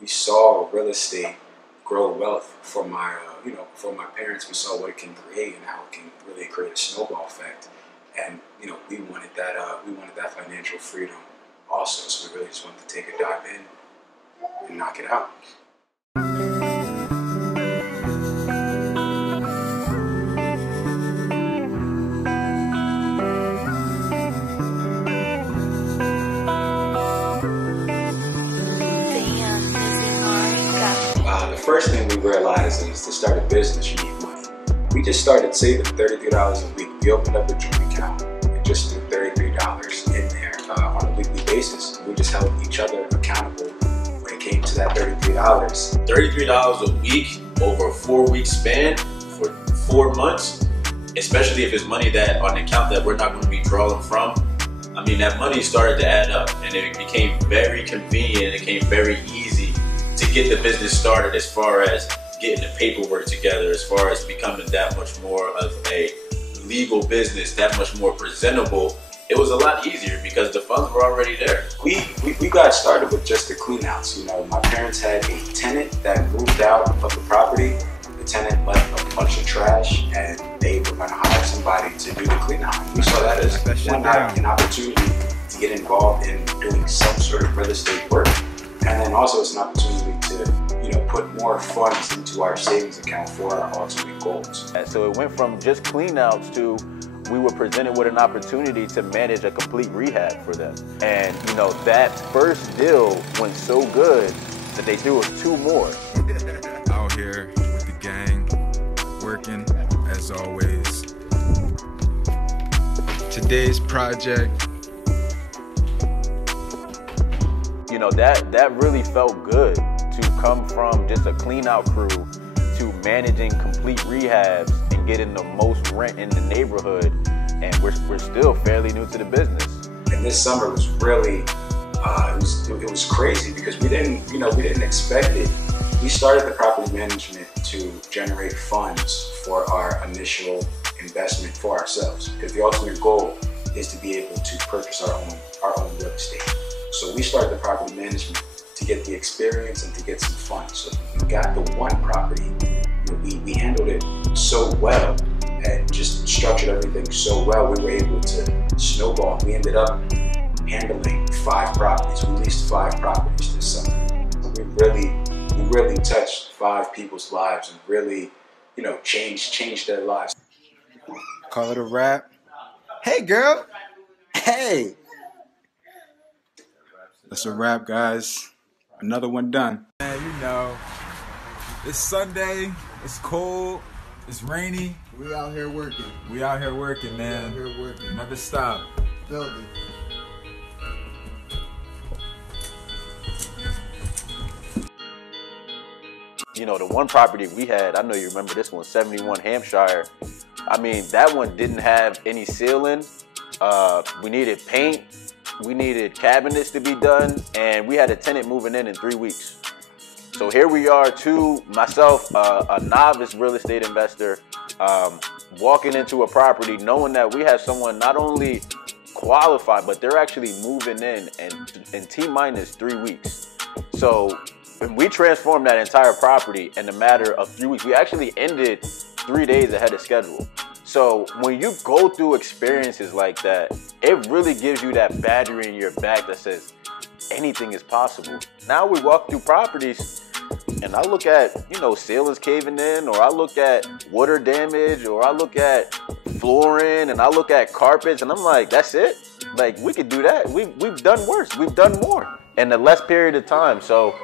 we saw real estate grow wealth for my, for my parents. We saw what it can create and how it can really create a snowball effect. And we wanted that financial freedom also. So we really just wanted to take a dive in and knock it out. The first thing we realized is to start a business, you need money. We just started saving $33 a week. We opened up a joint account and just threw $33 in there on a weekly basis. We just held each other accountable when it came to that $33. $33 a week over a 4-week span for 4 months, especially if it's money that on an account that we're not going to be drawing from. I mean, that money started to add up, and it became very convenient. It became very easy to get the business started, as far as getting the paperwork together, as far as becoming that much more of a legal business, that much more presentable. It was a lot easier because the funds were already there. We got started with just the clean outs. My parents had a tenant that moved out of the property. The tenant left a bunch of trash, and they were going to hire somebody to do the clean out. We saw that as an opportunity to get involved in doing some sort of real estate work. And then also it's an opportunity to, put more funds into our savings account for our ultimate goals. So it went from just clean outs to we were presented with an opportunity to manage a complete rehab for them. And that first deal went so good that they threw us 2 more. Out here with the gang, working as always. Today's project, that really felt good to come from just a clean out crew to managing complete rehabs and getting the most rent in the neighborhood, and we're still fairly new to the business. And this summer was really it was crazy because we didn't expect it. We started the property management to generate funds for our initial investment for ourselves, because the ultimate goal is to be able to purchase our own real estate. So we started the property management to get the experience and to get some fun. So we got the one property, we handled it so well and just structured everything so well, we were able to snowball. We ended up handling 5 properties. We leased 5 properties this summer. We really touched 5 people's lives and really, changed their lives. call it a wrap. Hey, girl. Hey. That's a wrap, guys. Another one done. Man, it's Sunday. It's cold. It's rainy. We out here working. We out here working, man. We out here working. Never stop. Building. The one property we had, I know you remember this one, 71 Hampshire. I mean, that one didn't have any ceiling. We needed paint. We needed cabinets to be done. And we had a tenant moving in 3 weeks. So here we are, myself, a novice real estate investor, walking into a property knowing that we have someone not only qualified, but they're actually moving in T-minus 3 weeks. So we transformed that entire property in a matter of 3 weeks. We actually ended 3 days ahead of schedule. So when you go through experiences like that, it really gives you that battery in your back that says anything is possible. Now we walk through properties and I look at, ceilings caving in, or I look at water damage, or I look at flooring, and I look at carpets, and I'm like, that's it? Like, we could do that. We've done worse. We've done more in a less period of time. So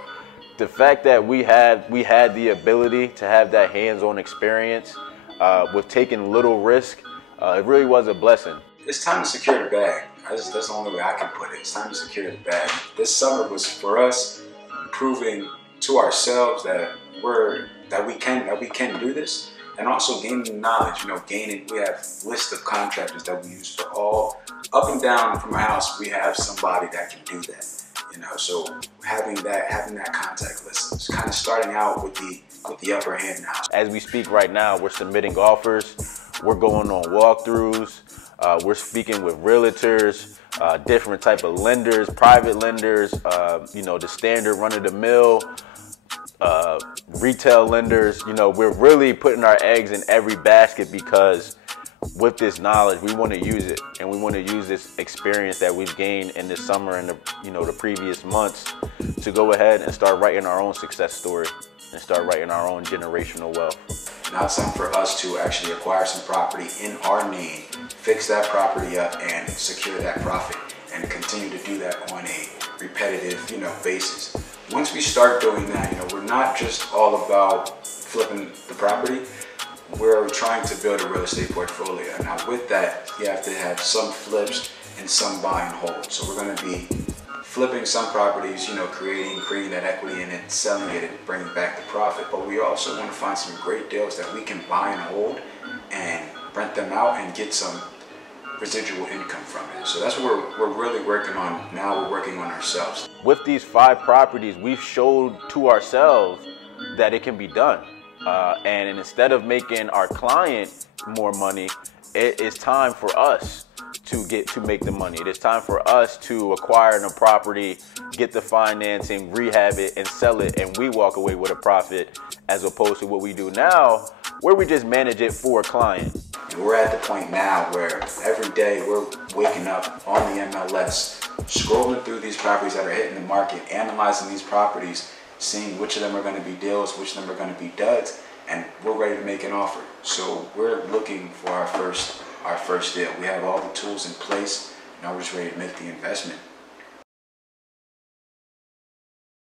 the fact that we had the ability to have that hands-on experience with taking little risk, it really was a blessing. It's time to secure the bag. That's the only way I can put it. It's time to secure the bag. This summer was for us proving to ourselves that we can do this, and also gaining knowledge. We have lists of contractors that we use for all up and down from our house. We have somebody that can do that. So having that contact list is kind of starting out with the upper hand now. As we speak right now, we're submitting offers. We're going on walkthroughs. We're speaking with realtors. different type of lenders, private lenders, the standard run-of-the-mill, retail lenders. We're really putting our eggs in every basket because with this knowledge, we want to use it, and we want to use this experience that we've gained in the summer and the previous months to go ahead and start writing our own success story and start writing our own generational wealth. Now it's time for us to actually acquire some property in our name, fix that property up, and secure that profit, and continue to do that on a repetitive, basis. Once we start doing that, we're not just all about flipping the property. We're trying to build a real estate portfolio. Now with that, you have to have some flips and some buy and hold. So we're going to be flipping some properties, creating that equity and then selling it and bringing back the profit. But we also want to find some great deals that we can buy and hold and rent them out and get some residual income from it. So that's what we're really working on now. We're working on ourselves. With these 5 properties, we've showed to ourselves that it can be done. And instead of making our client more money, it is time for us to make the money. It is time for us to acquire the property, get the financing, rehab it, and sell it, and we walk away with a profit, as opposed to what we do now, where we just manage it for a client. We're at the point now where every day we're waking up on the MLS, scrolling through these properties that are hitting the market, analyzing these properties, seeing which of them are going to be deals, which of them are going to be duds, and we're ready to make an offer. So we're looking for our first deal. We have all the tools in place. Now we're just ready to make the investment.